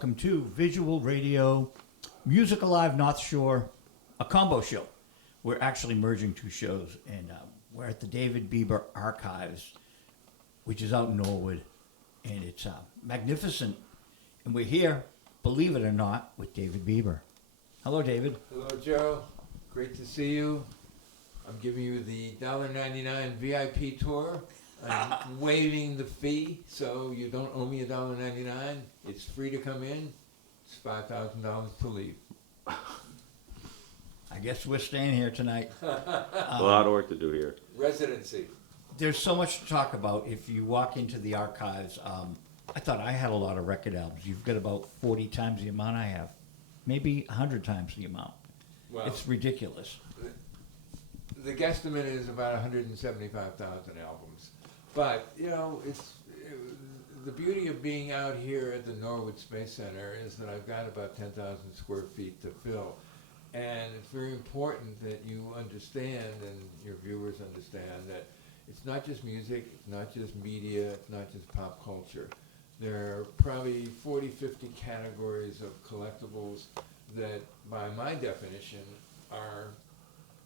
welcome to Visual Radio, Music Alive North Shore, a combo show. We're actually merging two shows, and we're at the David Bieber Archives, which is out in Norwood, and it's magnificent. And we're here, believe it or not, with David Bieber. Hello, David. Hello, Joe. Great to see you. I'm giving you the $1.99 VIP tour. I'm waiving the fee, so you don't owe me $1.99. It's free to come in. It's $5,000 to leave. I guess we're staying here tonight. A lot of work to do here. Residency. There's so much to talk about. If you walk into the archives, I thought I had a lot of record albums. You've got about 40 times the amount I have. Maybe 100 times the amount. Well, It's ridiculous. the guesstimate is about 175,000 albums. But, you know, the beauty of being out here at the Norwood Space Center is that I've got about 10,000 square feet to fill. And it's very important that you understand, and your viewers understand, that it's not just music, it's not just media, it's not just pop culture. There are probably 40, 50 categories of collectibles that, by my definition, are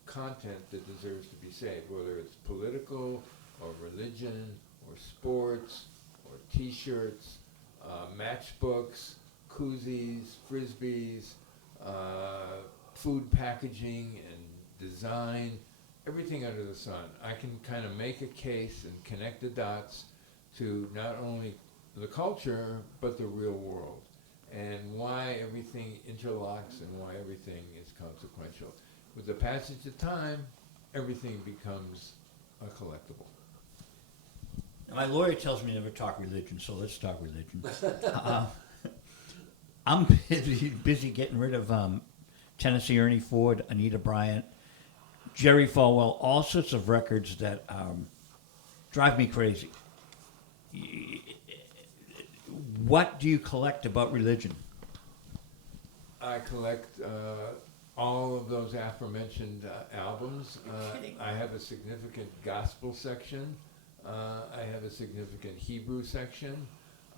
content that deserves to be saved, whether it's political, or religion, or sports, or t-shirts, matchbooks, koozies, frisbees, food packaging and design, everything under the sun. I can kind of make a case and connect the dots to not only the culture, but the real world, and why everything interlocks and why everything is consequential. With the passage of time, everything becomes a collectible. My lawyer tells me never talk religion, so let's talk religion. I'm busy getting rid of Tennessee Ernie Ford, Anita Bryant, Jerry Falwell, all sorts of records that drive me crazy. What do you collect about religion? I collect all of those aforementioned albums. I have a significant gospel section. I have a significant Hebrew section.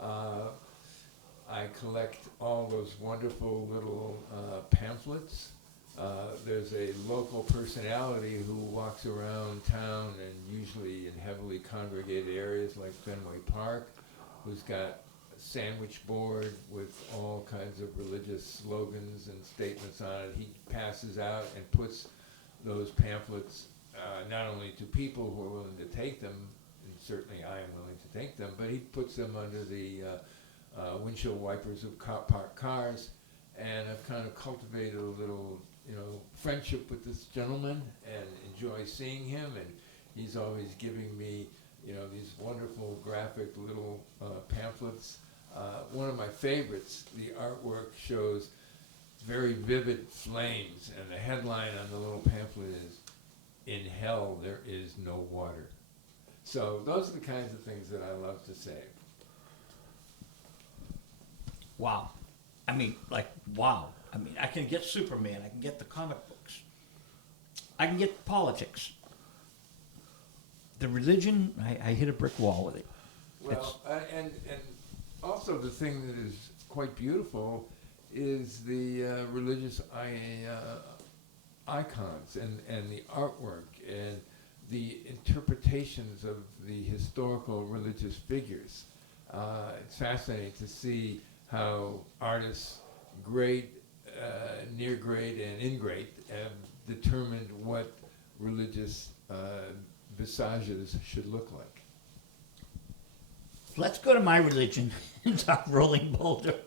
I collect all those wonderful little pamphlets. There's a local personality who walks around town, and usually in heavily congregated areas like Fenway Park, who's got a sandwich board with all kinds of religious slogans and statements on it. He passes out and puts those pamphlets not only to people who are willing to take them, and certainly I am willing to take them, but he puts them under the windshield wipers of parked cars. And I've kind of cultivated a little, friendship with this gentleman and enjoy seeing him. And he's always giving me, these wonderful graphic little pamphlets. One of my favorites, the artwork shows very vivid flames, and the headline on the little pamphlet is, "In hell there is no water." So those are the kinds of things that I love to save. Wow. Wow. I can get Superman. I can get the comic books. I can get politics. The religion, I hit a brick wall with it. Well, and also the thing that is quite beautiful is the religious icons and the artwork and the interpretations of the historical religious figures. It's fascinating to see how artists, great, near great, and in great, have determined what religious visages should look like. Let's go to my religion and talk Rolling Boulder.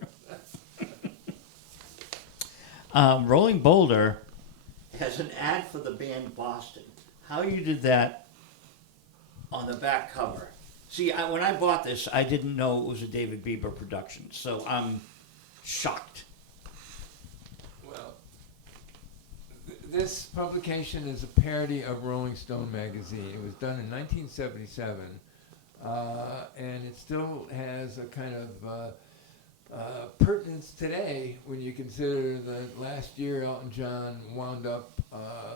Rolling Boulder has an ad for the band Boston. How you did that on the back cover. See, when I bought this, I didn't know it was a David Bieber production, so I'm shocked. Well, this publication is a parody of Rolling Stone magazine. It was done in 1977, and it still has a kind of pertinence today when you consider that last year Elton John wound up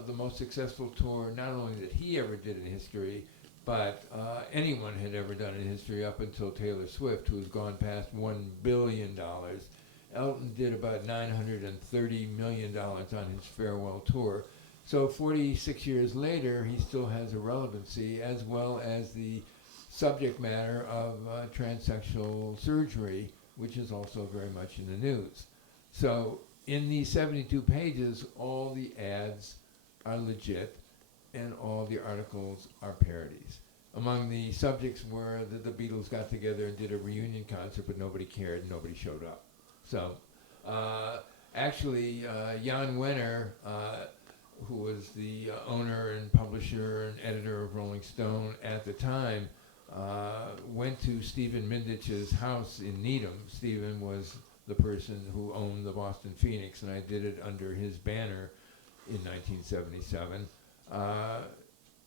the most successful tour, not only that he ever did in history, but anyone had ever done in history up until Taylor Swift, who has gone past $1 billion Elton did about $930 million on his farewell tour. So 46 years later, he still has a relevancy, as well as the subject matter of transsexual surgery, which is also very much in the news. So in these 72 pages, all the ads are legit, and all the articles are parodies. Among the subjects were that the Beatles got together and did a reunion concert, but nobody cared and nobody showed up. So actually, Jan Wenner, who was the owner and publisher and editor of Rolling Stone at the time, went to Stephen Mindich's house in Needham. Stephen was the person who owned the Boston Phoenix, and I did it under his banner in 1977.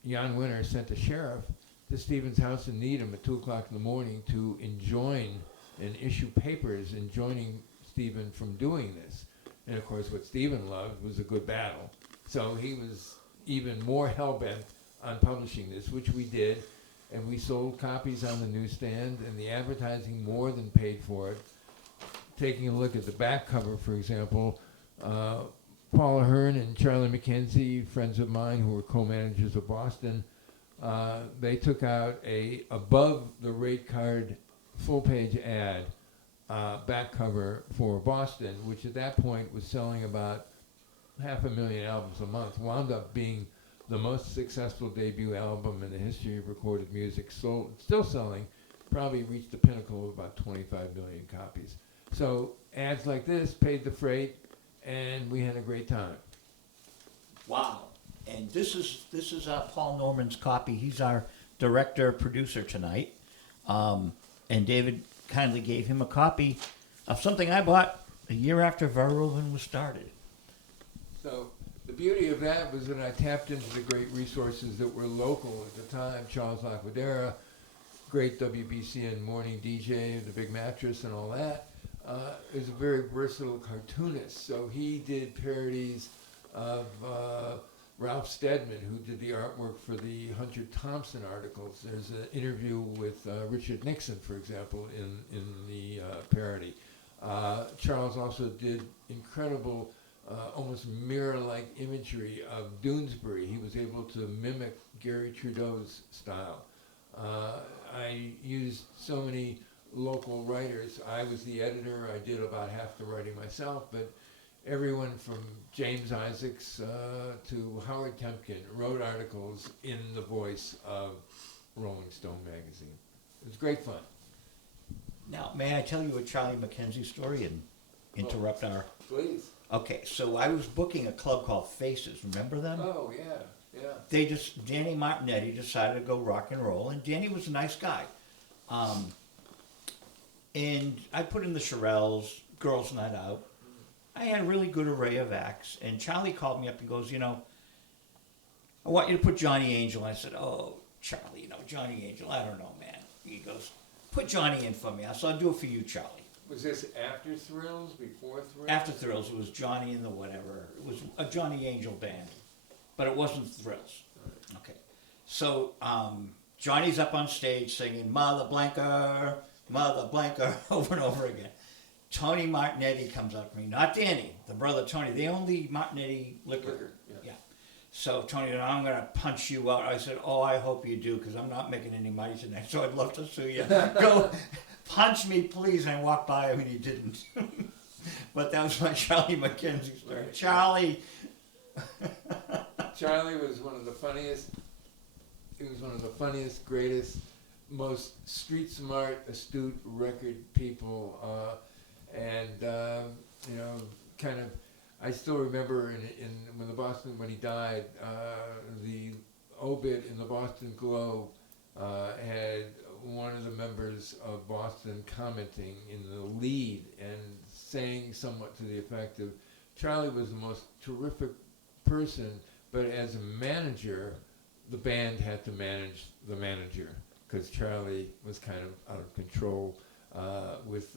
Jan Wenner sent a sheriff to Stephen's house in Needham at 2 o'clock in the morning to enjoin and issue papers enjoining Stephen from doing this. And of course, what Stephen loved was a good battle. So he was even more hell-bent on publishing this, which we did, and we sold copies on the newsstand, and the advertising more than paid for it. Taking a look at the back cover, for example, Paula Hearn and Charlie McKenzie, friends of mine who were co-managers of Boston, they took out a above the rate card full-page ad back cover for Boston, which at that point was selling about 500,000 albums a month, wound up being the most successful debut album in the history of recorded music, sold, still selling, probably reached the pinnacle of about 25 million copies. So ads like this paid the freight, and we had a great time. Wow. And this is Paul Norman's copy. He's our director, producer tonight. And David kindly gave him a copy of something I bought a year after Verhoeven was started. So the beauty of that was that I tapped into the great resources that were local at the time. Charles Laquadera, great WBCN morning DJ, The Big Mattress and all that, is a very versatile cartoonist. So he did parodies of Ralph Steadman, who did the artwork for the Hunter Thompson articles. There's an interview with Richard Nixon, for example, in the parody. Charles also did incredible, almost mirror-like imagery of Doonesbury. He was able to mimic Gary Trudeau's style. I used so many local writers. I was the editor. I did about half the writing myself, but everyone from James Isaacs to Howard Temkin wrote articles in the voice of Rolling Stone magazine. It was great fun. Now, may I tell you a Charlie McKenzie story and interrupt our... Please. Okay, so I was booking a club called Faces. Remember them? Oh, yeah, yeah. Danny Martinetti decided to go rock and roll, and Danny was a nice guy. And I put in the Shirelles, Girls Night Out. I had a really good array of acts, and Charlie called me up and goes, I want you to put Johnny Angel. And I said, oh, Charlie, Johnny Angel, I don't know, man. He goes, put Johnny in for me. I said, I'll do it for you, Charlie. Was this after Thrills, before Thrills? After Thrills, it was Johnny and the whatever. It was a Johnny Angel band, but it wasn't Thrills. Right. Okay. So Johnny's up on stage singing Mother Blanker, over and over again. Tony Martinetti comes up to me, not Danny, the brother Tony. They own the Martinetti liquor. Yeah. So Tony said, I'm going to punch you out. I said, oh, I hope you do, because I'm not making any money tonight, so I'd love to sue you. Go punch me, please. And I walked by him, and he didn't. But that was my Charlie McKenzie story. Right. Charlie. Charlie was one of the funniest. He was one of the funniest, greatest, most street smart, astute record people. Kind of, I still remember when he died, the obit in the Boston Globe had one of the members of Boston commenting in the lead and saying somewhat to the effect of, Charlie was the most terrific person, but as a manager, the band had to manage the manager, because Charlie was kind of out of control with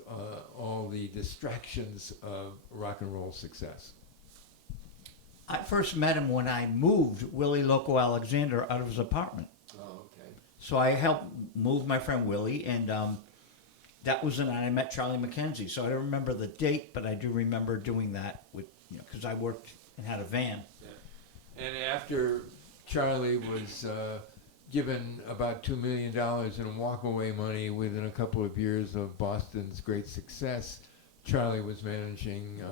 all the distractions of rock and roll success. I first met him when I moved Willie Loco Alexander out of his apartment. Oh, okay. So I helped move my friend Willie, and that was the night I met Charlie McKenzie. So I don't remember the date, but I do remember doing that with, because I worked and had a van. Yeah. And after Charlie was given about $2 million in walkaway money within a couple of years of Boston's great success, Charlie was managing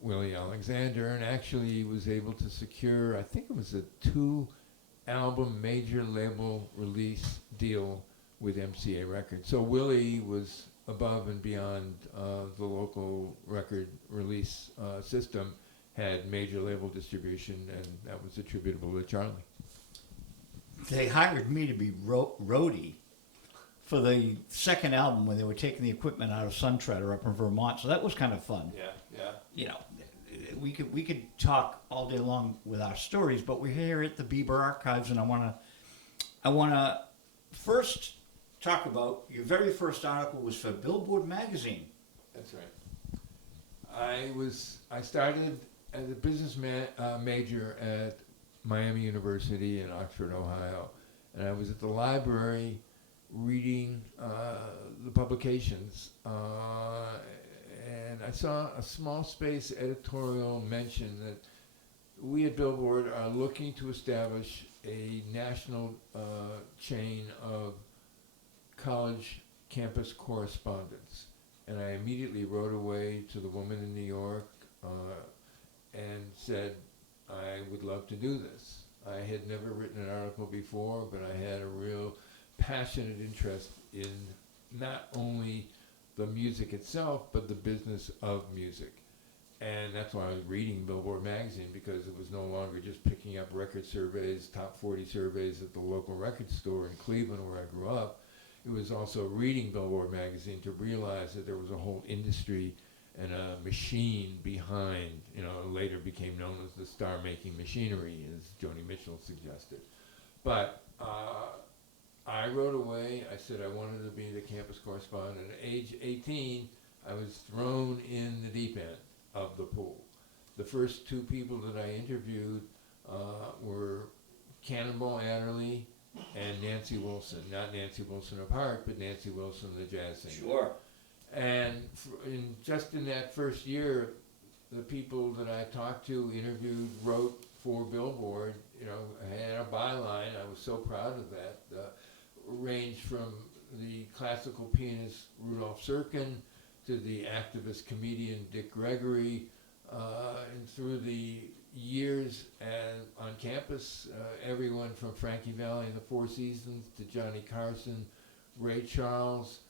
Willie Alexander, and actually was able to secure, I think it was a 2-album major label release deal with MCA Records. So Willie was above and beyond the local record release system, had major label distribution, and that was attributable to Charlie. They hired me to be roadie for the second album when they were taking the equipment out of Sun Treader up in Vermont. So that was kind of fun. Yeah. You know, we could talk all day long with our stories, but we're here at the Bieber Archives, and I wanna first talk about your very first article was for Billboard magazine. That's right. I started as a business major at Miami University in Oxford, Ohio, and I was at the library reading the publications, and I saw a small space editorial mention that we at Billboard are looking to establish a national chain of college campus correspondence. And I immediately wrote away to the woman in New York and said, I would love to do this. I had never written an article before, but I had a real passionate interest in not only the music itself, but the business of music. And that's why I was reading Billboard magazine, because it was no longer just picking up record surveys, top 40 surveys at the local record store in Cleveland where I grew up. It was also reading Billboard magazine to realize that there was a whole industry and a machine behind, later became known as the star-making machinery, as Joni Mitchell suggested. But I wrote away. I said I wanted to be the campus correspondent. At age 18, I was thrown in the deep end of the pool. The first two people that I interviewed were Cannonball Adderley and Nancy Wilson. Not Nancy Wilson of Heart, but Nancy Wilson, the jazz singer. Sure. And just in that first year, the people that I talked to, interviewed, wrote for Billboard, I had a byline. I was so proud of that. Ranged from the classical pianist Rudolf Serkin to the activist comedian Dick Gregory, and through the years on campus, everyone from Frankie Valli and the Four Seasons to Johnny Carson, Ray Charles,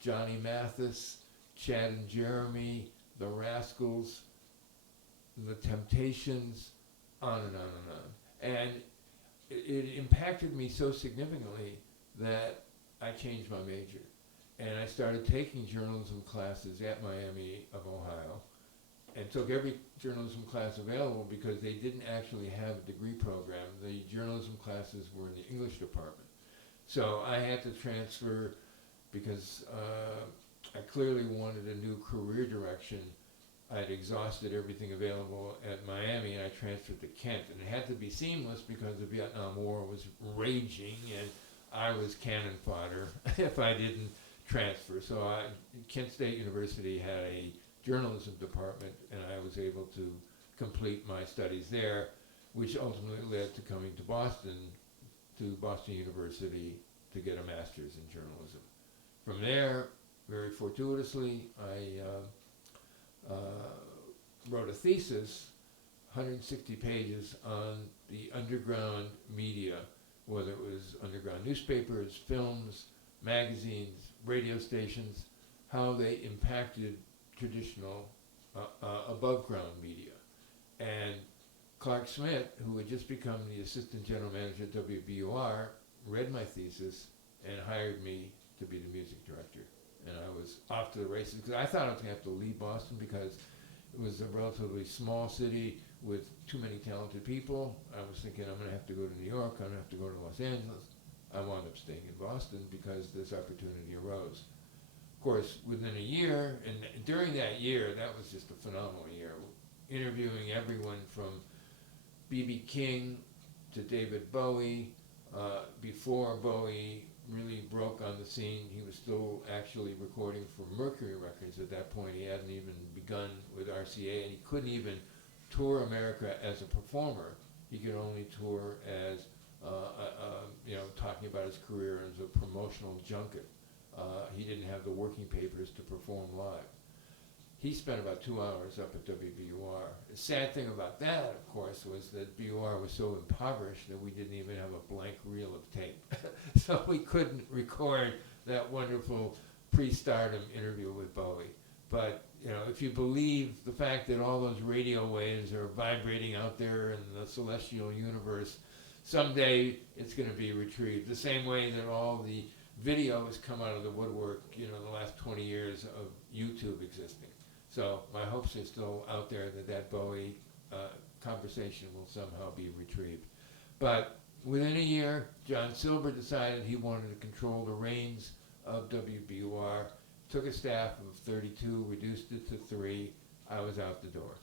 Johnny Mathis, Chad and Jeremy, the Rascals, the Temptations, on and on and on. And it impacted me so significantly that I changed my major. And I started taking journalism classes at Miami of Ohio, and took every journalism class available because they didn't actually have a degree program. The journalism classes were in the English department. So I had to transfer because I clearly wanted a new career direction. I'd exhausted everything available at Miami, and I transferred to Kent. And it had to be seamless because the Vietnam War was raging, and I was cannon fodder if I didn't transfer. So Kent State University had a journalism department, and I was able to complete my studies there, which ultimately led to coming to Boston University, to get a master's in journalism. From there, very fortuitously, I wrote a thesis, 160 pages, on the underground media, whether it was underground newspapers, films, magazines, radio stations, how they impacted traditional above-ground media. And Clark Smith, who had just become the assistant general manager at WBUR, read my thesis and hired me to be the music director. And I was off to the races, because I thought I was going to have to leave Boston because it was a relatively small city with too many talented people. I was thinking I'm going to have to go to New York, I'm going to have to go to Los Angeles. I wound up staying in Boston because this opportunity arose. Of course, within a year, and during that year, that was just a phenomenal year, interviewing everyone from B.B. King to David Bowie, before Bowie really broke on the scene. He was still actually recording for Mercury Records at that point. He hadn't even begun with RCA, and he couldn't even tour America as a performer. He could only tour as, talking about his career as a promotional junket. He didn't have the working papers to perform live. He spent about 2 hours up at WBUR. The sad thing about that, of course, was that BUR was so impoverished that we didn't even have a blank reel of tape. So we couldn't record that wonderful pre-stardom interview with Bowie. But, if you believe the fact that all those radio waves are vibrating out there in the celestial universe, someday it's going to be retrieved. The same way that all the video has come out of the woodwork, the last 20 years of YouTube existing. So my hopes are still out there that Bowie conversation will somehow be retrieved. But within a year, John Silver decided he wanted to control the reins of WBUR, took a staff of 32, reduced it to 3. I was out the door.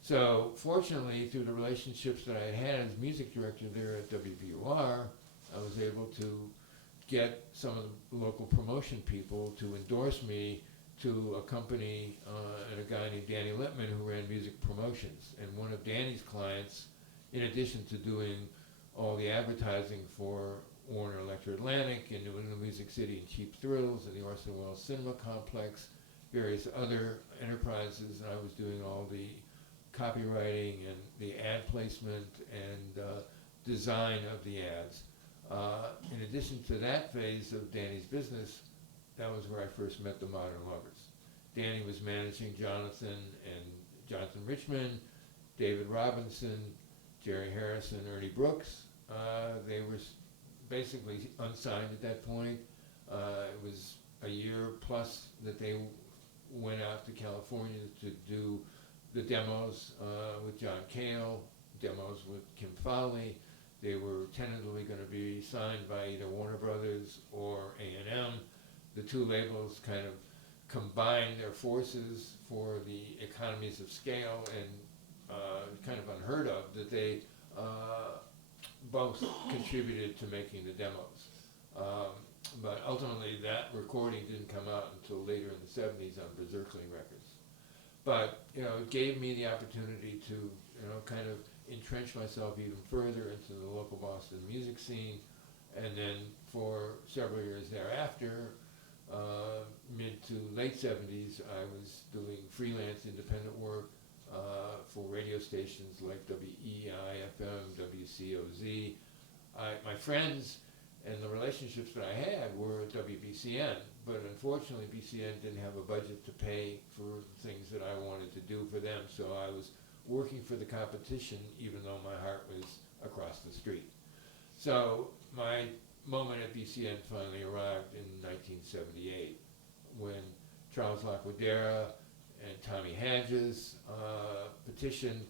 So fortunately, through the relationships that I had as music director there at WBUR, I was able to get some of the local promotion people to endorse me to a company and a guy named Danny Lippman who ran music promotions. And one of Danny's clients, in addition to doing all the advertising for Warner Electro Atlantic and New England Music City and Cheap Thrills and the Orson Welles Cinema Complex, various other enterprises, and I was doing all the copywriting and the ad placement and design of the ads. In addition to that phase of Danny's business, that was where I first met the Modern Lovers. Danny was managing Jonathan Richman, David Robinson, Jerry Harrison, Ernie Brooks. They were basically unsigned at that point. It was a year plus that they went out to California to do the demos with John Cale, demos with Kim Fowley. They were tentatively going to be signed by either Warner Brothers or A&M. The two labels kind of combined their forces for the economies of scale, and kind of unheard of that they both contributed to making the demos. But ultimately that recording didn't come out until later in the 70s on Berserkling Records. But, it gave me the opportunity to, kind of entrench myself even further into the local Boston music scene. And then for several years thereafter, mid to late 70s, I was doing freelance independent work for radio stations like WEI-FM, WCOZ. My friends and the relationships that I had were at WBCN, but unfortunately BCN didn't have a budget to pay for things that I wanted to do for them, so I was working for the competition even though my heart was across the street. So my moment at BCN finally arrived in 1978 when Charles Laquadera and Tommy Hadges petitioned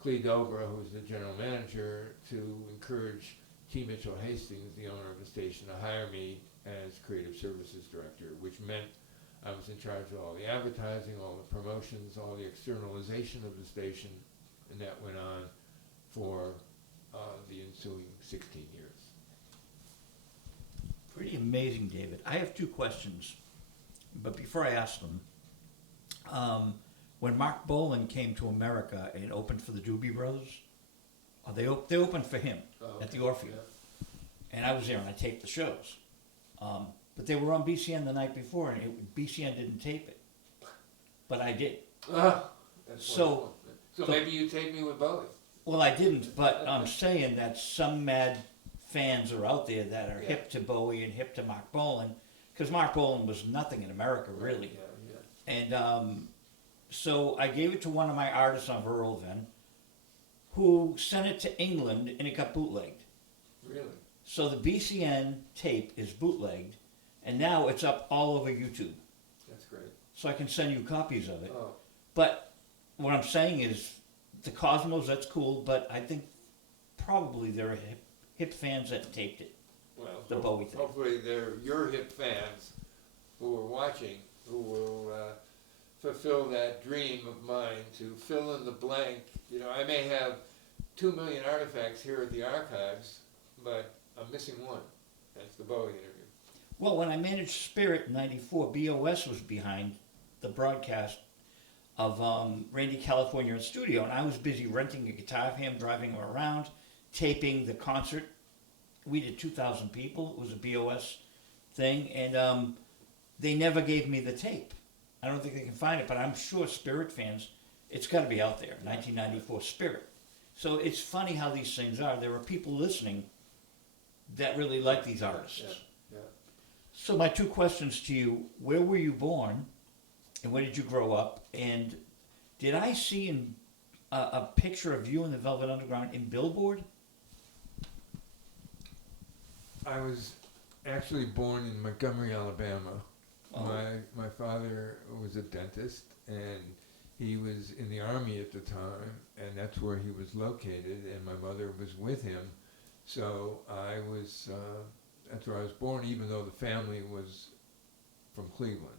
Clee Dobra, who was the general manager, to encourage T. Mitchell Hastings, the owner of the station, to hire me as creative services director, which meant I was in charge of all the advertising, all the promotions, all the externalization of the station, and that went on for the ensuing 16 years. Pretty amazing, David. I have 2 questions, but before I ask them, when Mark Bolan came to America and opened for the Doobie Brothers, they opened for him at the Orpheum, and I was there and I taped the shows. But they were on BCN the night before, and BCN didn't tape it, but I did. So maybe you taped me with Bowie. Well, I didn't, but I'm saying that some mad fans are out there that are hip to Bowie and hip to Mark Bolan, because Mark Bolan was nothing in America, really. And so I gave it to one of my artists on Verlven, who sent it to England, and it got bootlegged. Really? So the BCN tape is bootlegged, and now it's up all over YouTube. That's great. So I can send you copies of it. Oh. But what I'm saying is, the Cosmos, that's cool, but I think probably there are hip fans that taped it. Well, the Bowie thing. Hopefully they're your hip fans who are watching, who will fulfill that dream of mine to fill in the blank. I may have 2 million artifacts here at the archives, but I'm missing one. That's the Bowie interview. Well, when I managed Spirit in '94, BOS was behind the broadcast of Randy California in studio, and I was busy renting a guitar of him, driving him around, taping the concert. We did 2,000 people. It was a BOS thing, and they never gave me the tape. I don't think they can find it, but I'm sure Spirit fans, it's got to be out there. 1994 Spirit. So it's funny how these things are. There are people listening that really like these artists. Yeah. So my two questions to you: where were you born, and where did you grow up? And did I see a picture of you in the Velvet Underground in Billboard? I was actually born in Montgomery, Alabama. Oh. My father was a dentist, and he was in the Army at the time, and that's where he was located, and my mother was with him. So that's where I was born, even though the family was from Cleveland.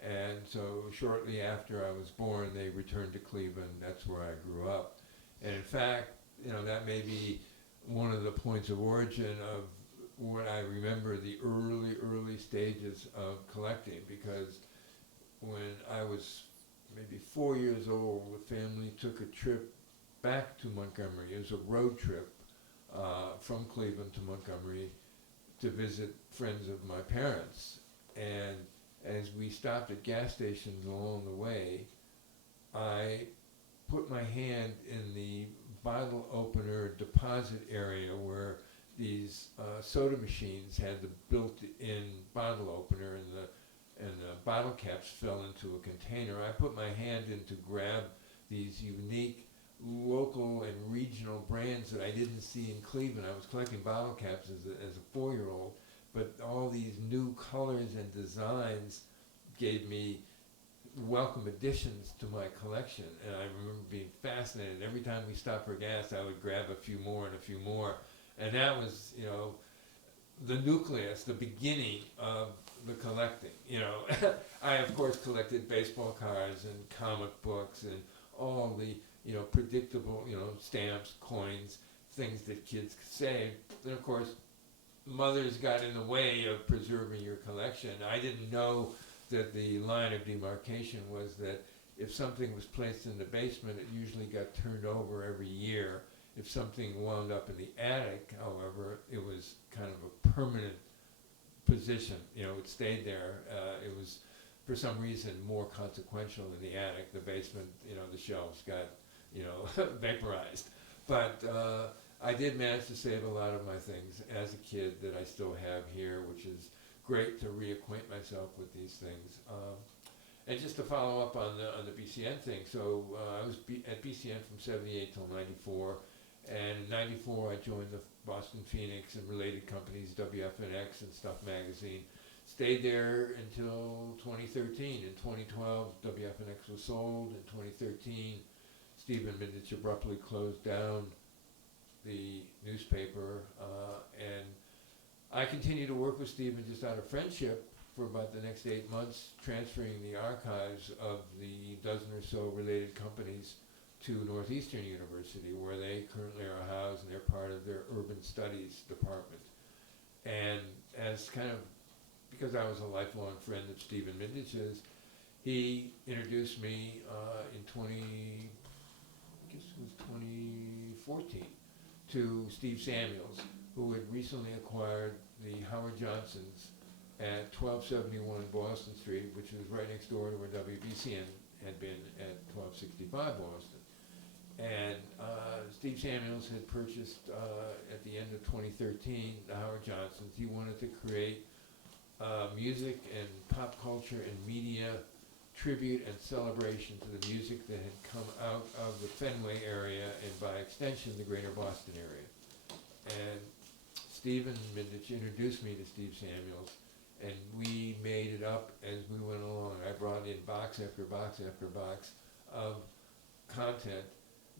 And so shortly after I was born, they returned to Cleveland. That's where I grew up. And in fact, that may be one of the points of origin of what I remember the early stages of collecting, because when I was maybe 4 years old, the family took a trip back to Montgomery. It was a road trip from Cleveland to Montgomery to visit friends of my parents. And as we stopped at gas stations along the way, I put my hand in the bottle opener deposit area where these soda machines had the built-in bottle opener, and the bottle caps fell into a container. I put my hand in to grab these unique local and regional brands that I didn't see in Cleveland. I was collecting bottle caps as a 4-year-old, but all these new colors and designs gave me welcome additions to my collection, and I remember being fascinated. Every time we stopped for gas, I would grab a few more and a few more, and that was, the nucleus, the beginning of the collecting. I of course collected baseball cards and comic books and all the predictable stamps, coins, things that kids could save. And of course, mothers got in the way of preserving your collection. I didn't know that the line of demarcation was that if something was placed in the basement, it usually got turned over every year. If something wound up in the attic, however, it was kind of a permanent position. It stayed there. It was, for some reason, more consequential in the attic. The basement, the shelves got, vaporized. But I did manage to save a lot of my things as a kid that I still have here, which is great to reacquaint myself with these things. And just to follow up on the BCN thing, so I was at BCN from '78 till '94, and in '94 I joined the Boston Phoenix and related companies, WFNX and Stuff Magazine. Stayed there until 2013. In 2012, WFNX was sold. In 2013, Stephen Mindich abruptly closed down the newspaper, and I continued to work with Stephen just out of friendship for about the next 8 months, transferring the archives of the dozen or so related companies to Northeastern University, where they currently are housed, and they're part of their urban studies department. And as kind of, because I was a lifelong friend of Stephen Mindich's, he introduced me in 2014 to Steve Samuels, who had recently acquired the Howard Johnsons at 1271 Boston Street, which was right next door to where WBCN had been at 1265 Boston. And Steve Samuels had purchased at the end of 2013 the Howard Johnsons. He wanted to create music and pop culture and media tribute and celebration to the music that had come out of the Fenway area and by extension the greater Boston area. And Stephen Mindich introduced me to Steve Samuels, and we made it up as we went along. I brought in box after box after box of content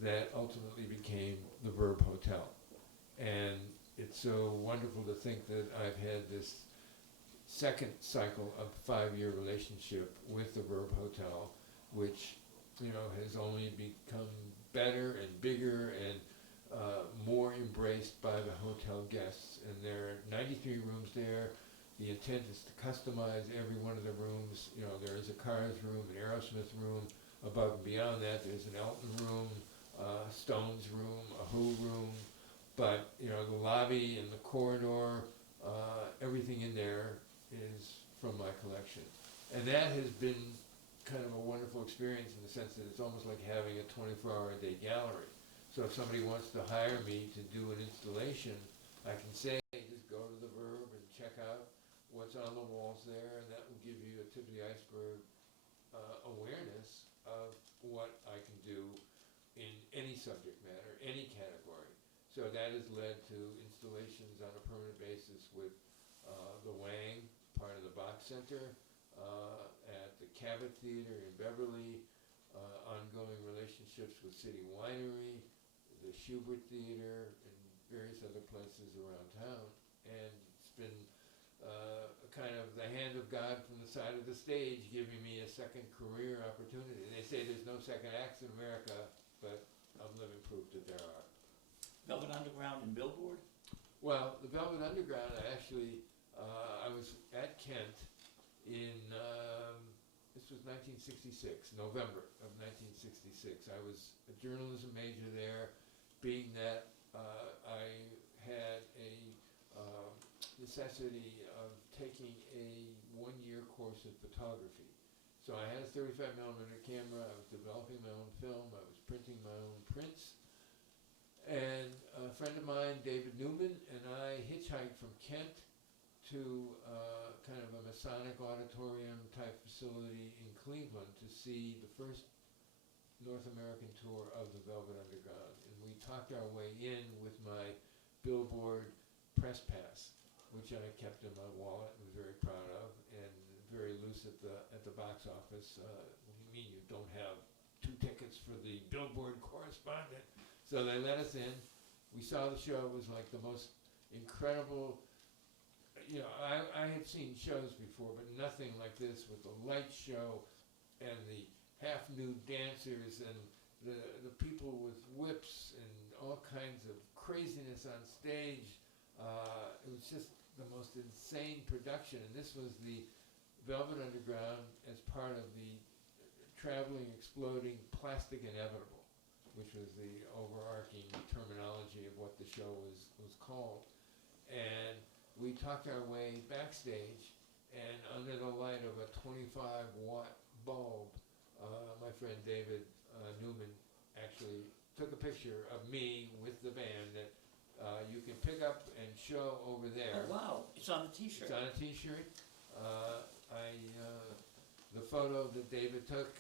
that ultimately became the Verb Hotel. And it's so wonderful to think that I've had this second cycle of 5-year relationship with the Verb Hotel, which has only become better and bigger and more embraced by the hotel guests. And there are 93 rooms there, The intent is to customize every one of the rooms. You know, there is a Cars room, an Aerosmith room. Above and beyond that, there's an Elton room, Stones room, a Who room. But, you know, the lobby and the corridor, everything in there is from my collection. And that has been kind of a wonderful experience in the sense that it's almost like having a 24-hour-a-day gallery. So if somebody wants to hire me to do an installation, I can say, just go to the Verb and check out what's on the walls there, and that will give you a tip of the iceberg awareness of what I can do in any subject matter, any category. So that has led to installations on a permanent basis with the Wang, part of the Bach Center, at the Cabot Theater in Beverly, ongoing relationships with City Winery, the Schubert Theater, and various other places around town. And it's been kind of the hand of God from the side of the stage giving me a second career opportunity. They say there's no second acts in America, but I'm living proof that there are. Velvet Underground and Billboard? Well, the Velvet Underground, I was at Kent in, this was 1966, November of 1966. I was a journalism major there, being that I had a necessity of taking a one-year course in photography. So I had a 35mm camera, I was developing my own film, I was printing my own prints. And a friend of mine, David Newman, and I hitchhiked from Kent to kind of a Masonic auditorium type facility in Cleveland to see the first North American tour of the Velvet Underground. And we talked our way in with my Billboard press pass, which I kept in my wallet and was very proud of, and very loose at the box office. What do you mean you don't have 2 tickets for the Billboard correspondent? So they let us in. We saw the show. It was like the most incredible, you know, I had seen shows before, but nothing like this with the light show and the half-nude dancers and the people with whips and all kinds of craziness on stage. It was just the most insane production, and this was the Velvet Underground as part of the Traveling, Exploding, Plastic Inevitable, which was the overarching terminology of what the show was called. And we talked our way backstage, and under the light of a 25-watt bulb, my friend David Newman actually took a picture of me with the band that you can pick up and show over there. Oh, wow. It's on the t-shirt. It's on a t-shirt. The photo that David took,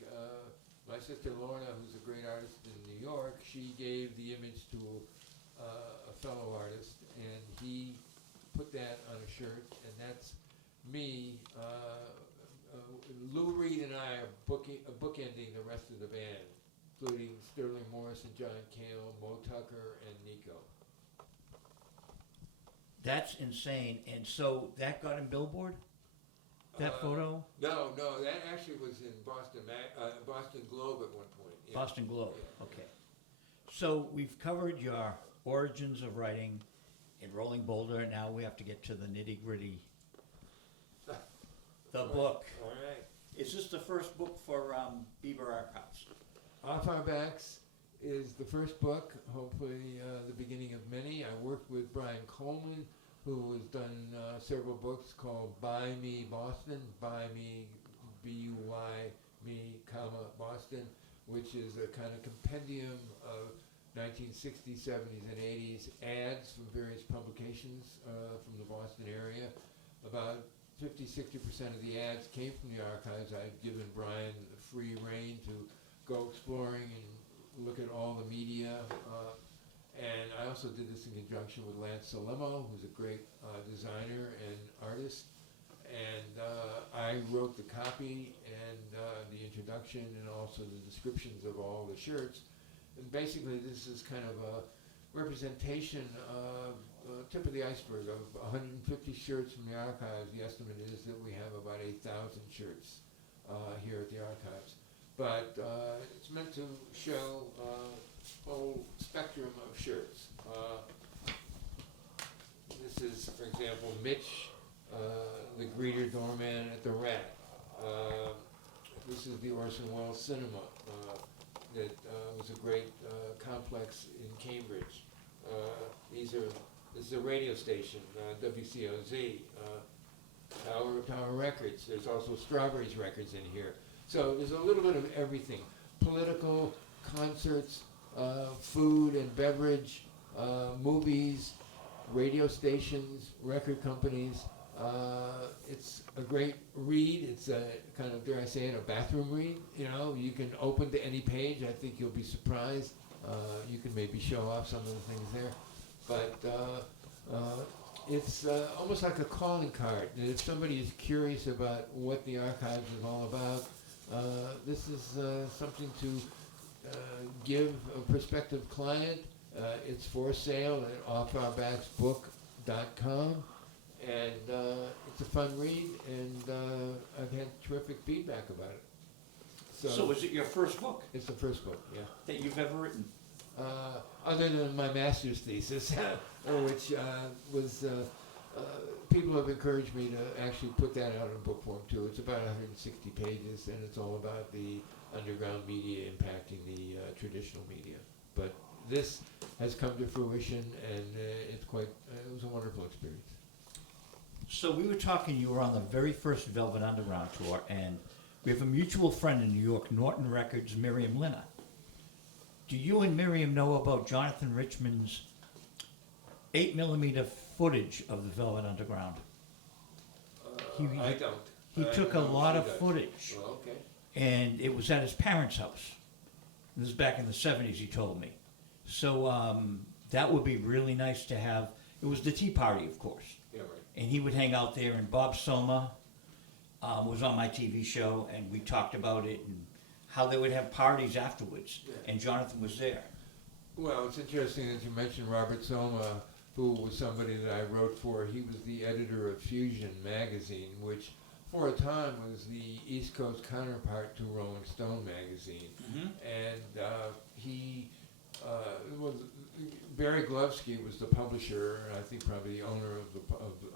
my sister Lorna, who's a great artist in New York, she gave the image to a fellow artist, and he put that on a shirt, and that's me. Lou Reed and I are bookending the rest of the band, including Sterling Morris and John Cale, Mo Tucker, and Nico. That's insane. And so that got in Billboard? That photo? No, that actually was in Boston Globe at one point. Yeah. Boston Globe, Yeah. okay. So we've covered your origins of writing in Rolling Boulder. Now we have to get to the nitty-gritty. The book. All right. Is this the first book for Bieber Archives? Off Our Backs is the first book, hopefully the beginning of many. I worked with Brian Coleman, who has done several books called By Me Boston, By Me, B-U-Y, Me, comma, Boston, which is a kind of compendium of 1960s, 70s, and 80s ads from various publications from the Boston area. About 50-60% of the ads came from the archives. I've given Brian the free rein to go exploring and look at all the media. And I also did this in conjunction with Lance Salemo, who's a great designer and artist. And I wrote the copy and the introduction and also the descriptions of all the shirts. And basically this is kind of a representation of tip of the iceberg of 150 shirts from the archives. The estimate is that we have about 8,000 shirts here at the archives. But it's meant to show a whole spectrum of shirts. This is, for example, Mitch The Greeter Doorman at the Rat. This is the Orson Welles Cinema that was a great complex in Cambridge. This is a radio station, WCOZ, Tower Records. There's also Strawberries Records in here. So there's a little bit of everything. Political, concerts, food and beverage, movies, radio stations, record companies. It's a great read. It's a kind of, dare I say it, a bathroom read. You know, you can open to any page. I think you'll be surprised. You can maybe show off some of the things there. But it's almost like a calling card. If somebody is curious about what the archives is all about, this is something to give a prospective client. It's for sale at offourbacksbook.com, and it's a fun read, and I've had terrific feedback about it. So is it your first book It's the first book, yeah. that you've ever written? Other than my master's thesis, which was, people have encouraged me to actually put that out in book form too. It's about 160 pages, and it's all about the underground media impacting the traditional media. But this has come to fruition, and it was a wonderful experience. So we were talking, you were on the very first Velvet Underground tour, and we have a mutual friend in New York, Norton Records, Miriam Linner. Do you and Miriam know about Jonathan Richman's 8mm footage of the Velvet Underground? I don't. He took a lot of footage, Oh, okay. and it was at his parents' house. This is back in the 70s, he told me. So that would be really nice to have. It was the Tea Party, of course. Yeah, right. And he would hang out there, and Bob Soma was on my TV show, and we talked about it and how they would have parties afterwards, Yeah. and Jonathan was there. Well, it's interesting that you mentioned Robert Soma, who was somebody that I wrote for. He was the editor of Fusion magazine, which for a time was the East Coast counterpart to Rolling Stone magazine. And Barry Glovsky was the publisher, and I think probably the owner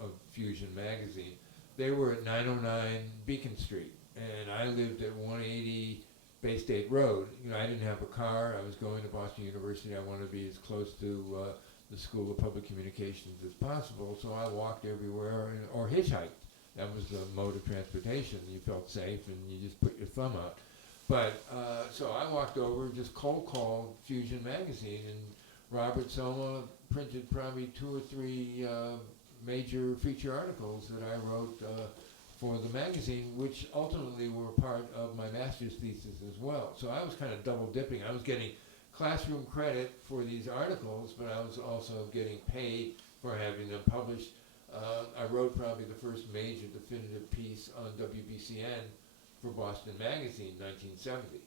of Fusion magazine. They were at 909 Beacon Street, and I lived at 180 Bay State Road. You know, I didn't have a car. I was going to Boston University. I wanted to be as close to the School of Public Communications as possible, so I walked everywhere or hitchhiked. That was the mode of transportation. You felt safe, and you just put your thumb out. But so I walked over, just cold called Fusion magazine, and Robert Soma printed probably 2 or 3 major feature articles that I wrote for the magazine, which ultimately were part of my master's thesis as well. So I was kind of double dipping. I was getting classroom credit for these articles, but I was also getting paid for having them published. I wrote probably the first major definitive piece on WBCN for Boston Magazine, 1970.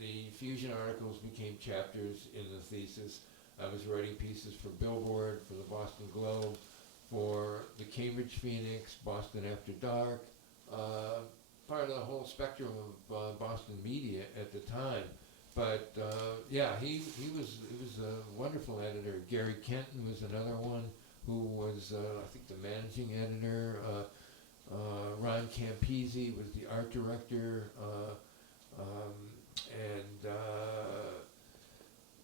The Fusion articles became chapters in the thesis. I was writing pieces for Billboard, for the Boston Globe, for the Cambridge Phoenix, Boston After Dark, part of the whole spectrum of Boston media at the time. But yeah, he was a wonderful editor. Gary Kenton was another one who was, I think, the managing editor. Ron Campisi was the art director.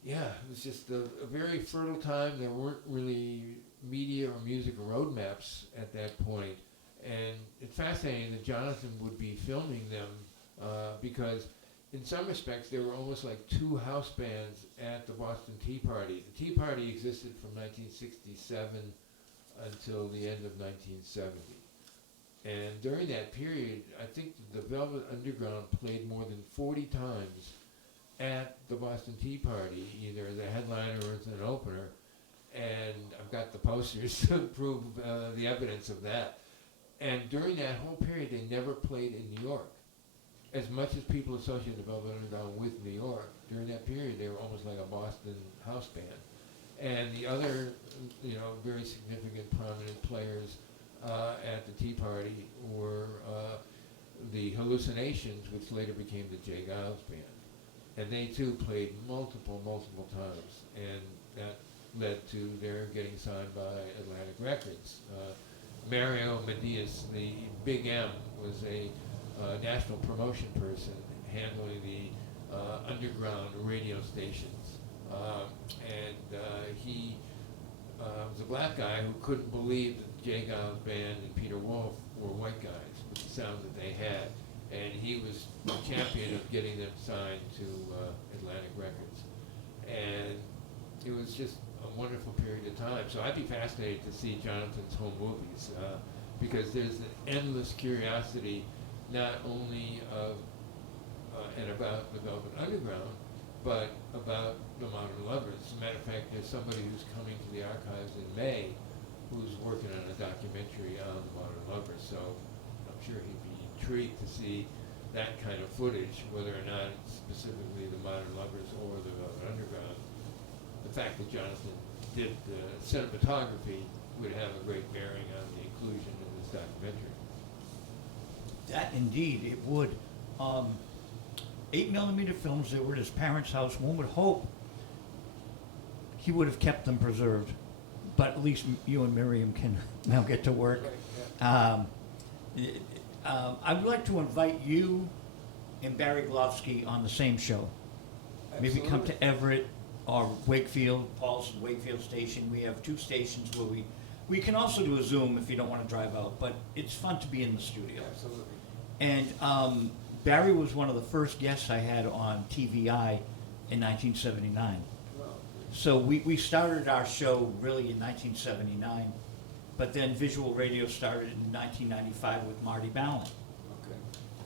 Yeah, it was just a very fertile time. There weren't really media or music roadmaps at that point. And it's fascinating that Jonathan would be filming them because in some respects they were almost like 2 house bands at the Boston Tea Party. The Tea Party existed from 1967 until the end of 1970. And during that period, I think the Velvet Underground played more than 40 times at the Boston Tea Party, either as a headliner or as an opener. And I've got the posters to prove the evidence of that. And during that whole period, they never played in New York. As much as people associate the Velvet Underground with New York, during that period, they were almost like a Boston house band. And the other, very significant, prominent players at the Tea Party were the Hallucinations, which later became the Jay Giles Band. And they too played multiple times, and that led to their getting signed by Atlantic Records. Mario Medias, the Big M, was a national promotion person handling the underground radio stations. He was a black guy who couldn't believe that Jay Giles Band and Peter Wolf were white guys with the sound that they had. And he was the champion of getting them signed to Atlantic Records. And it was just a wonderful period of time. So I'd be fascinated to see Jonathan's home movies because there's an endless curiosity, not only of and about the Velvet Underground, but about the Modern Lovers. As a matter of fact, there's somebody who's coming to the archives in May who's working on a documentary on the Modern Lovers. So I'm sure he'd be intrigued to see that kind of footage, whether or not it's specifically the Modern Lovers or the Velvet Underground. The fact that Jonathan did cinematography would have a great bearing on the inclusion in this documentary. That indeed it would. 8mm films, they were at his parents' house. One would hope he would have kept them preserved, but at least you and Miriam can now get to work. Right, yeah. I would like to invite you and Barry Glovsky on the same show. Maybe come Absolutely. to Everett or Wakefield, Paul's Wakefield Station. We have 2 stations where we can also do a Zoom if you don't want to drive out, but it's fun to be in the studio. Absolutely. And Barry was one of the first guests I had on TVI in 1979. Well, So we started our show really in 1979, but then visual radio started in 1995 with Marty Ballin. okay.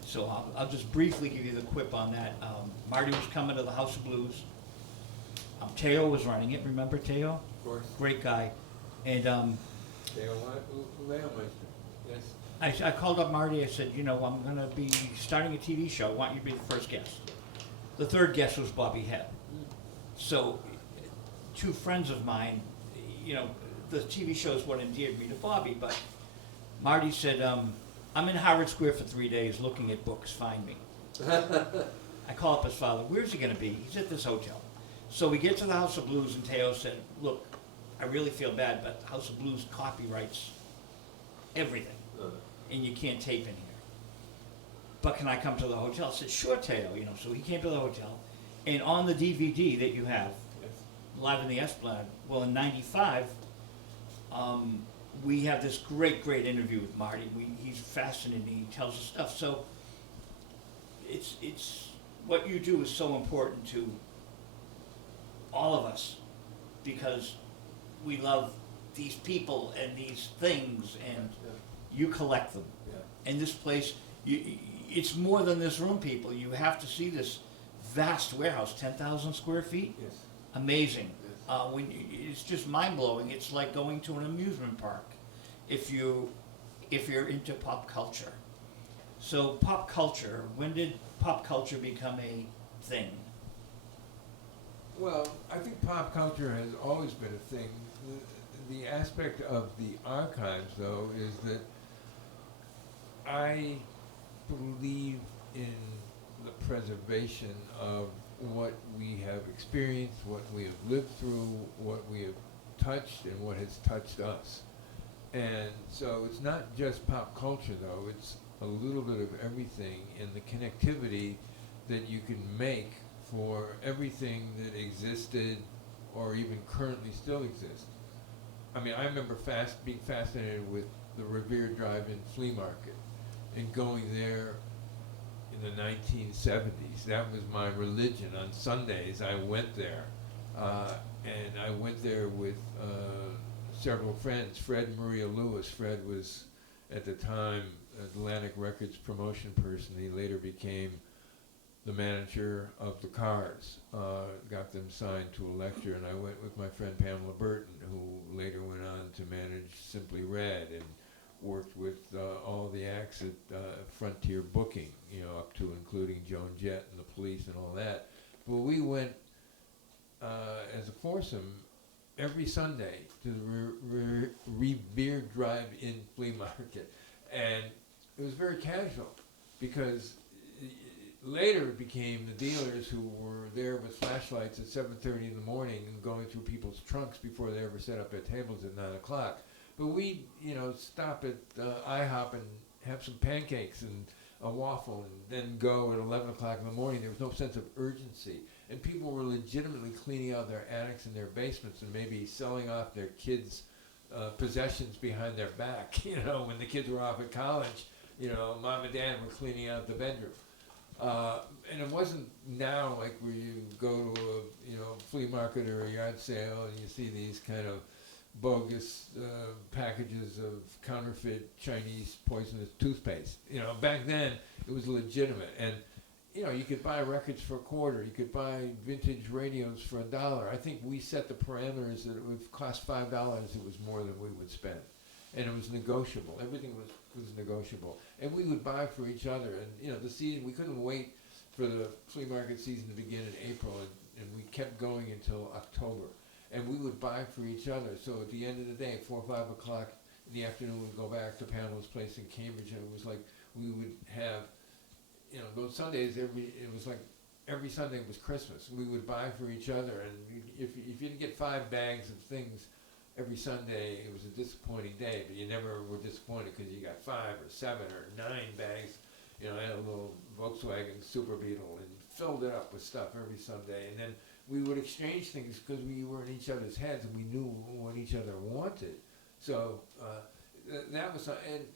So I'll just briefly give you the quip on that. Marty was coming to the House of Blues. Teo was running it. Remember Teo? Of course. Great guy. And Leomeister. Yes. I called up Marty. I said, I'm going to be starting a TV show. I want you to be the first guest. The third guest was Bobby Hebb. So 2 friends of mine, the TV show is what endeared me to Bobby, but Marty said, I'm in Howard Square for 3 days looking at books. Find me. I call up his father. Where's he going to be? He's at this hotel. So we get to the House of Blues, and Teo said, look, I really feel bad, but the House of Blues copyrights everything, and you can't tape in here. But can I come to the hotel? I said, sure, Teo. So he came to the hotel, and on the DVD that you have, Live in the Esplanade, well, in '95, we have this great interview with Marty. He's fascinating. He tells us stuff. So it's what you do is so important to all of us because we love these people and these things, and you collect them. Yeah. And this place, it's more than this room, people. You have to see this vast warehouse, 10,000 square feet. Yes. Amazing. Yes. It's just mind-blowing. It's like going to an amusement park if you're into pop culture. So pop culture, when did pop culture become a thing? Well, I think pop culture has always been a thing. The aspect of the archives, though, is that I believe in the preservation of what we have experienced, what we have lived through, what we have touched, and what has touched us. And so it's not just pop culture, though. It's a little bit of everything and the connectivity that you can make for everything that existed or even currently still exists. I mean, I remember being fascinated with the Revere Drive-In Flea Market and going there in the 1970s. That was my religion. On Sundays, I went there. And I went there with several friends. Fred and Maria Lewis. Fred was, at the time, Atlantic Records promotion person. He later became the manager of the Cars, got them signed to a lecture, and I went with my friend Pamela Burton, who later went on to manage Simply Red and worked with all the acts at Frontier Booking, up to including Joan Jett and the Police and all that. But we went as a foursome every Sunday to the Revere Drive-In Flea Market, and it was very casual because later it became the dealers who were there with flashlights at 7:30 in the morning and going through people's trunks before they ever set up their tables at 9 o'clock. But we, stop at IHOP and have some pancakes and a waffle and then go at 11 o'clock in the morning. There was no sense of urgency. And people were legitimately cleaning out their attics and their basements and maybe selling off their kids' possessions behind their back. When the kids were off at college, mom and dad were cleaning out the bedroom. And it wasn't now like where you go to a flea market or a yard sale and you see these kind of bogus packages of counterfeit Chinese poisonous toothpaste. Back then it was legitimate, and you could buy records for $0.25. You could buy vintage radios for $1. I think we set the parameters that it would cost $5. It was more than we would spend, and it was negotiable. Everything was negotiable, and we would buy for each other. And the season, we couldn't wait for the flea market season to begin in April, and we kept going until October. And we would buy for each other. So at the end of the day, 4 or 5 o'clock in the afternoon, we'd go back to Pamela's place in Cambridge, and it was like we would have, those Sundays. It was like every Sunday was Christmas. We would buy for each other, and if you didn't get 5 bags of things every Sunday, it was a disappointing day. But you never were disappointed because you got 5 or 7 or 9 bags. I had a little Volkswagen Super Beetle and filled it up with stuff every Sunday, and then we would exchange things because we were in each other's heads and we knew what each other wanted. So that was, and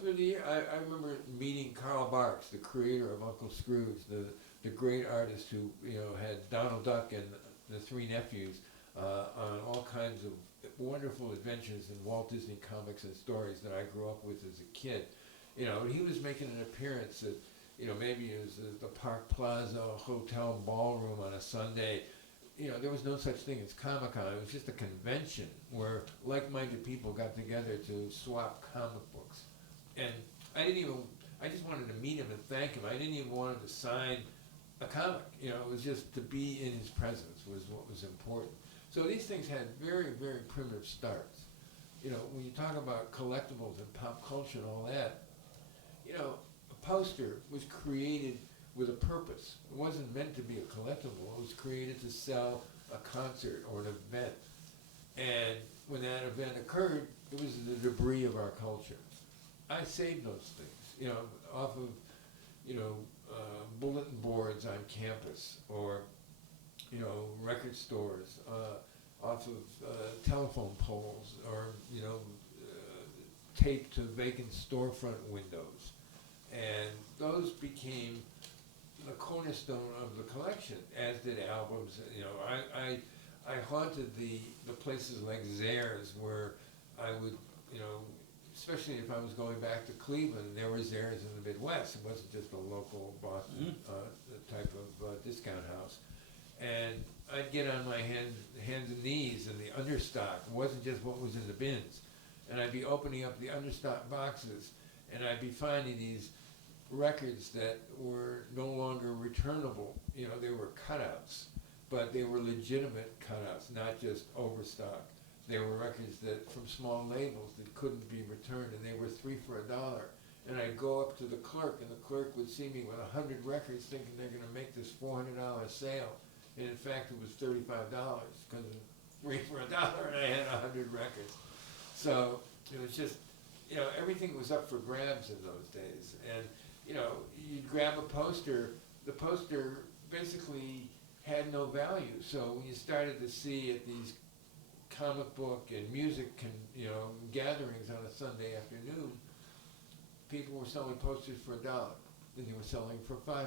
through the year, I remember meeting Carl Barks, the creator of Uncle Scrooge, the great artist who had Donald Duck and the 3 nephews on all kinds of wonderful adventures in Walt Disney comics and stories that I grew up with as a kid. He was making an appearance at maybe it was the Park Plaza Hotel ballroom on a Sunday. There was no such thing as Comic-Con. It was just a convention where like-minded people got together to swap comic books. And I just wanted to meet him and thank him. I didn't even want him to sign a comic. It was just to be in his presence was what was important. So these things had very, very primitive starts. When you talk about collectibles and pop culture and all that, a poster was created with a purpose. It wasn't meant to be a collectible. It was created to sell a concert or an event. And when that event occurred, it was the debris of our culture. I saved those things, off of, bulletin boards on campus or, record stores, off of telephone poles or, taped to vacant storefront windows. And those became the cornerstone of the collection, as did albums. I haunted the places like Zares where I would, especially if I was going back to Cleveland, there were Zares in the Midwest. It wasn't just a local Boston type of discount house. And I'd get on my hands and knees, and the understock wasn't just what was in the bins. And I'd be opening up the understock boxes, and I'd be finding these records that were no longer returnable. They were cutouts, but they were legitimate cutouts, not just overstock. They were records that from small labels that couldn't be returned, and they were 3 for $1. And I'd go up to the clerk, and the clerk would see me with 100 records, thinking they're going to make this $400 sale. And in fact, it was $35 because of 3 for $1, and I had 100 records. So it was just, everything was up for grabs in those days. And, you'd grab a poster, the poster basically had no value. So when you started to see at these comic book and music gatherings on a Sunday afternoon, people were selling posters for $1. Then they were selling for $5,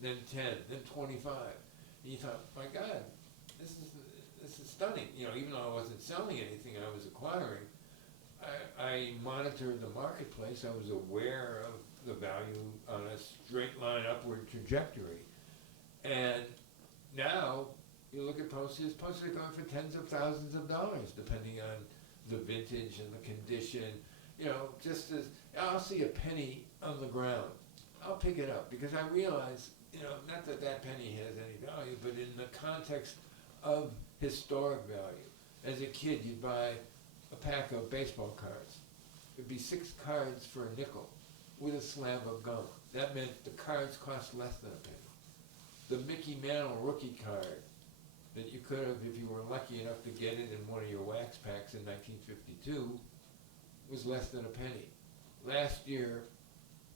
then 10, then 25. And you thought, my God, this is stunning. Even though I wasn't selling anything, I was acquiring. I monitored the marketplace. I was aware of the value on a straight line upward trajectory. And now you look at posters are going for tens of thousands of dollars, depending on the vintage and the condition. Just as I'll see a penny on the ground, I'll pick it up because I realize, not that that penny has any value, but in the context of historic value. As a kid, you'd buy a pack of baseball cards. It'd be 6 cards for a nickel with a slab of gum. That meant the cards cost less than a penny. The Mickey Mantle rookie card that you could have, if you were lucky enough to get it in one of your wax packs in 1952, was less than a penny. Last year,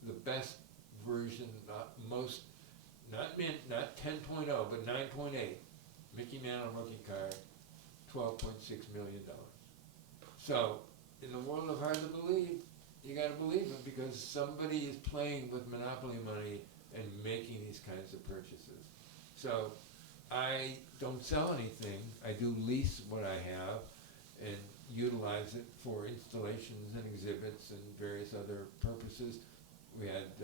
the best version, not mint, not 10.0, but 9.8, Mickey Mantle rookie card, $12.6 million. So, in the world of hard to believe, you gotta believe it, because somebody is playing with monopoly money and making these kinds of purchases. So, I don't sell anything. I do lease what I have and utilize it for installations and exhibits and various other purposes. We had,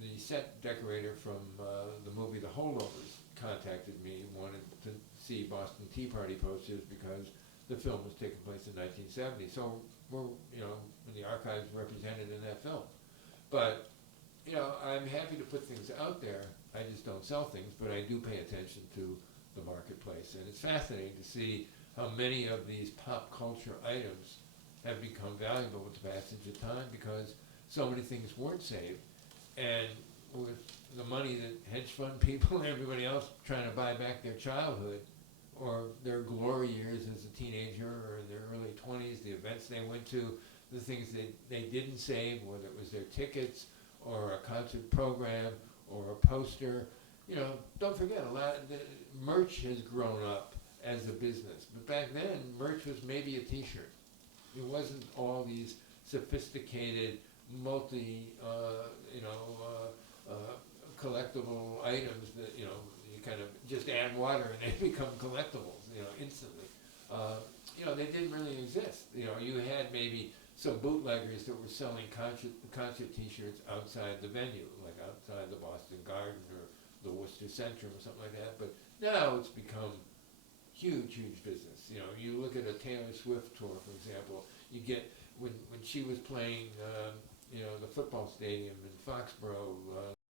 the set decorator from the movie The Holdovers contacted me, wanted to see Boston Tea Party posters because the film was taking place in 1970. So we're, in the archives represented in that film. But I'm happy to put things out there. I just don't sell things, but I do pay attention to the marketplace. And it's fascinating to see how many of these pop culture items have become valuable with the passage of time, because so many things weren't saved. And with the money that hedge fund people and everybody else trying to buy back their childhood or their glory years as a teenager or in their early 20s, the events they went to, the things they didn't save, whether it was their tickets or a concert program or a poster. Don't forget, a lot of the merch has grown up as a business. But back then, merch was maybe a t-shirt. It wasn't all these sophisticated, collectible items that, you kind of just add water and they become collectibles, instantly. They didn't really exist. You had maybe some bootleggers that were selling concert t-shirts outside the venue, like outside the Boston Garden or the Worcester Centrum or something like that. But now it's become huge business. You look at a Taylor Swift tour, for example, you get, when she was playing, the football stadium in Foxborough